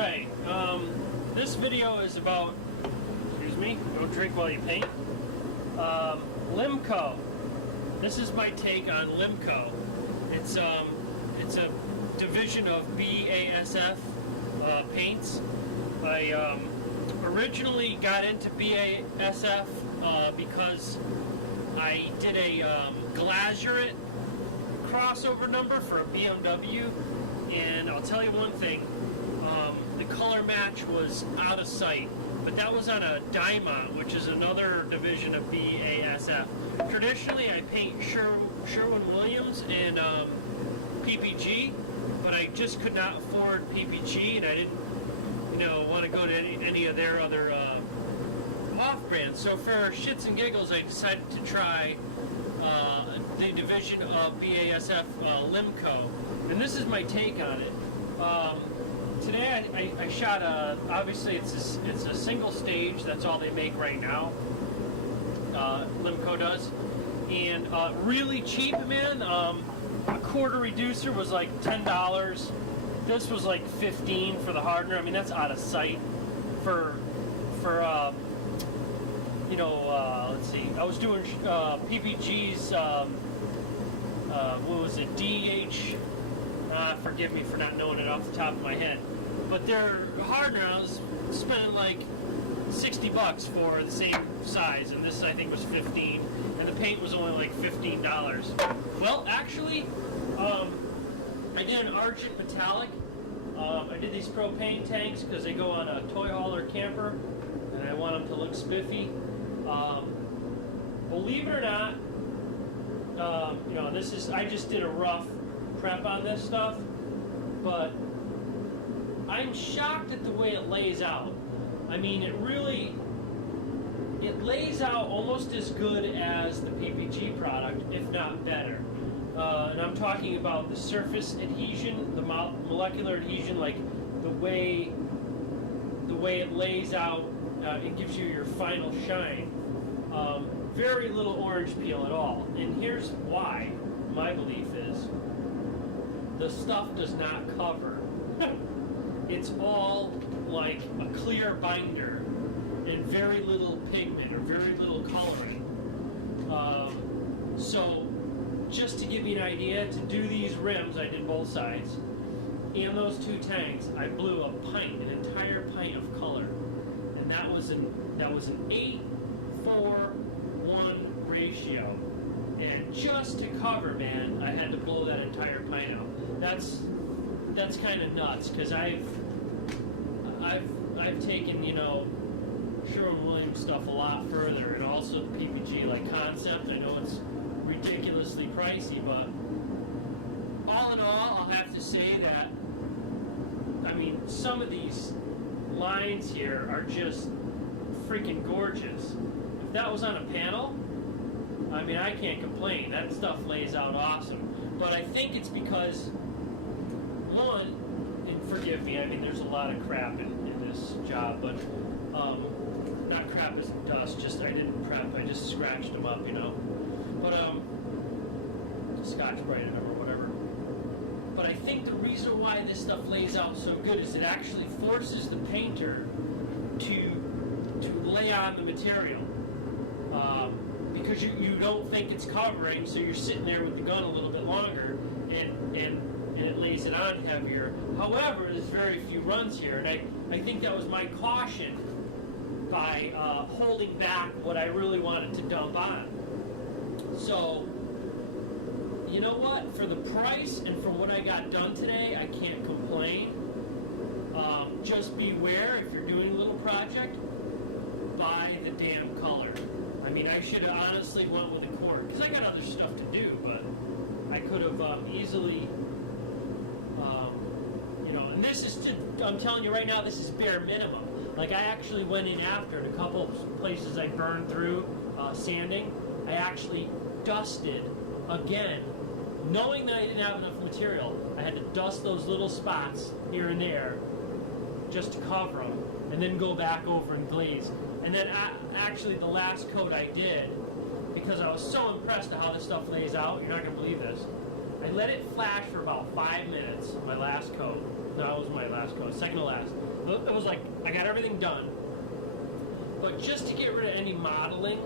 Alright, this video is about, excuse me, don't drink while you paint, limco. This is my take on limco. It's a division of BASF paints. I originally got into BASF because I did a glazurate crossover number for a BMW, and I'll tell you one thing, the color match was out of sight, but that was on a Diamond, which is another division of BASF. Traditionally I paint Sherwin-Williams and PPG, but I just could not afford PPG, and I didn't want to go to any of their other off-brands. So for shits and giggles I decided to try the division of BASF limco, and this is my take on it. Today I shot obviously it's a single stage, that's all they make right now, limco does, and really cheap, man. A quarter reducer was like $10, this was like $15 for the hardener. I mean, that's out of sight for let's see, I was doing PPG's what was it, DH, forgive me for not knowing it off the top of my head, but their hardener I was spending like $60 for the same size, and this I think was $15, and the paint was only like $15. Well, actually, I did an argent metallic. I did these propane tanks because they go on a toy hauler camper, and I want them to look spiffy. Believe it or not, this is, I just did a rough prep on this stuff, but I'm shocked at the way it lays out. I mean, it lays out almost as good as the PPG product, if not better. And I'm talking about the surface adhesion, the molecular adhesion, like the way it lays out, it gives you your final shine. Very little orange peel at all. And here's why, my belief is, the stuff does not cover. It's all like a clear binder and very little pigment or very little coloring. So just to give you an idea, to do these rims, I did both sides, and those two tanks, I blew a pint, an entire pint of color, and that was an 8:4:1 ratio. And just to cover, man, I had to blow that entire pint out. That's kind of nuts, because I've taken, Sherwin-Williams stuff a lot further, and also the PPG like concept. I know it's ridiculously pricey, but all in all, I'll have to say that, I mean, some of these lines here are just freaking gorgeous. If that was on a panel, I mean, I can't complain. That stuff lays out awesome. But I think it's because, one, and forgive me, I mean, there's a lot of crap in this job, but not crap as in dust, just I didn't prep, I just scratched them up, But Scotch-Brighted them or whatever. But I think the reason why this stuff lays out so good is it actually forces the painter to lay on the material. Because you don't think it's covering, so you're sitting there with the gun a little bit longer, and it lays it on heavier. However, there's very few runs here, and I think that was my caution by holding back what I really wanted to dump on. So, you know what? For the price and for what I got done today, I can't complain. Just beware, if you're doing a little project, buy the damn color. I mean, I should have honestly went with a quart, because I got other stuff to do, but I could have easily, and this is I'm telling you right now, this is bare minimum. Like, I actually went in after, in a couple of places I burned through sanding, I actually dusted again, knowing that I didn't have enough material. I had to dust those little spots here and there just to cover them, and then go back over and glaze. And then actually the last coat I did, because I was so impressed at how this stuff lays out, you're not going to believe this, I let it flash for about 5 minutes, my last coat. No, it was my last coat, second to last. It was like, I got everything done. But just to get rid of any modeling,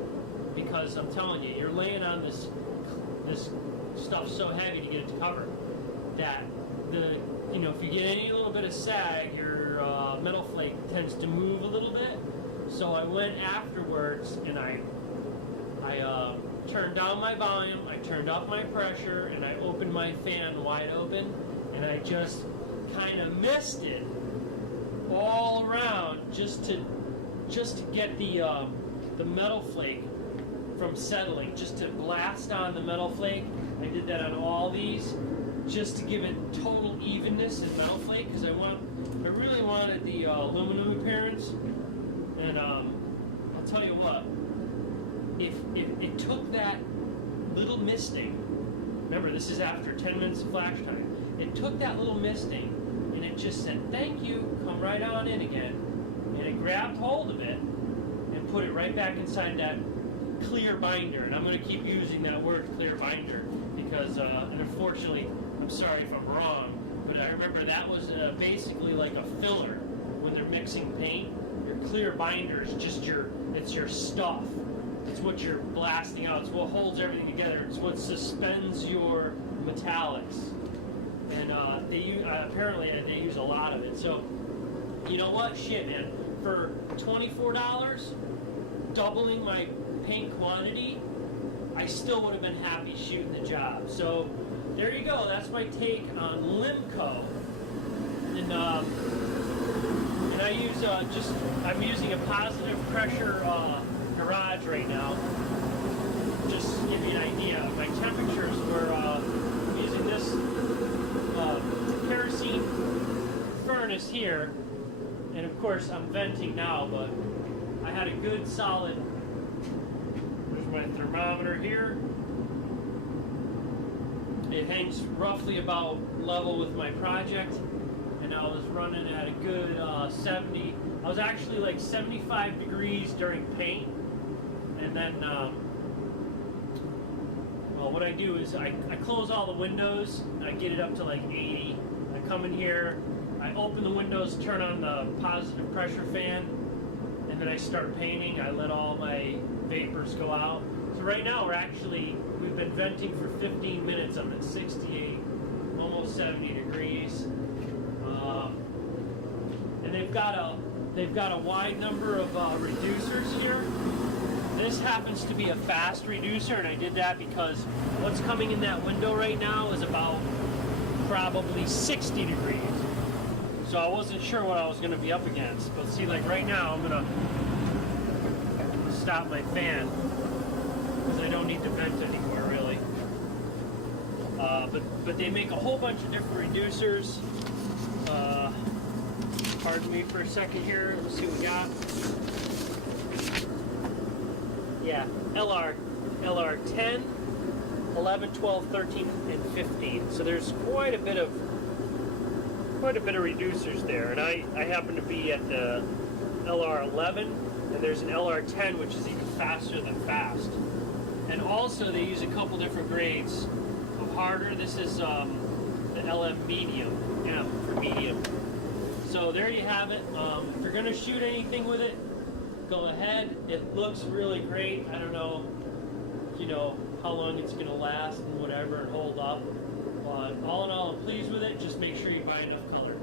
because I'm telling you, you're laying on this stuff so heavy to get it to cover that if you get any little bit of sag, your metal flake tends to move a little bit. So I went afterwards and I turned down my volume, I turned up my pressure, and I opened my fan wide open, and I just kind of misted all around just to get the metal flake from settling, just to blast on the metal flake. I did that on all these just to give it total evenness in metal flake, because I really wanted the aluminum appearance. And I'll tell you what, if it took that little misting, remember this is after 10 minutes of flash time, it took that little misting and it just said, thank you, come right on in again, and it grabbed hold of it and put it right back inside that clear binder. And I'm going to keep using that word clear binder because, and unfortunately, I'm sorry if I'm wrong, but I remember that was basically like a filler when they're mixing paint. Your clear binder is just it's your stuff. It's what you're blasting out. It's what holds everything together. It's what suspends your metallics. And apparently they use a lot of it. So, you know what? Shit, man. For $24, doubling my paint quantity, I still would have been happy shooting the job. So, there you go. That's my take on limco. And I use I'm using a positive pressure garage right now. Just to give you an idea, my temperatures were using this kerosene furnace here, and of course I'm venting now, but I had a good solid, there's my thermometer here. It hangs roughly about level with my project, and I was running at a good 70. I was actually like 75 degrees during paint, and then well, what I do is I close all the windows, and I get it up to like 80. I come in here, I open the windows, turn on the positive pressure fan, and then I start painting. I let all my vapors go out. So right now we've been venting for 15 minutes. I'm at 68, almost 70 degrees. And they've got a wide number of reducers here. This happens to be a fast reducer, and I did that because what's coming in that window right now is about probably 60 degrees. So I wasn't sure what I was going to be up against. But see, like right now, I'm going to stop my fan because I don't need to vent anymore, really. But they make a whole bunch of different reducers. Pardon me for a second here. Let's see what we got. Yeah, LR 10, 11, 12, 13, and 15. So there's quite a bit of reducers there, and I happen to be at the LR 11, and there's an LR 10 which is even faster than fast. And also they use a couple different grades of harder. This is the LM medium, M for medium. So there you have it. If you're going to shoot anything with it, go ahead. It looks really great. I don't know, how long it's going to last and whatever and hold up. But all in all, I'm pleased with it. Just make sure you buy enough color.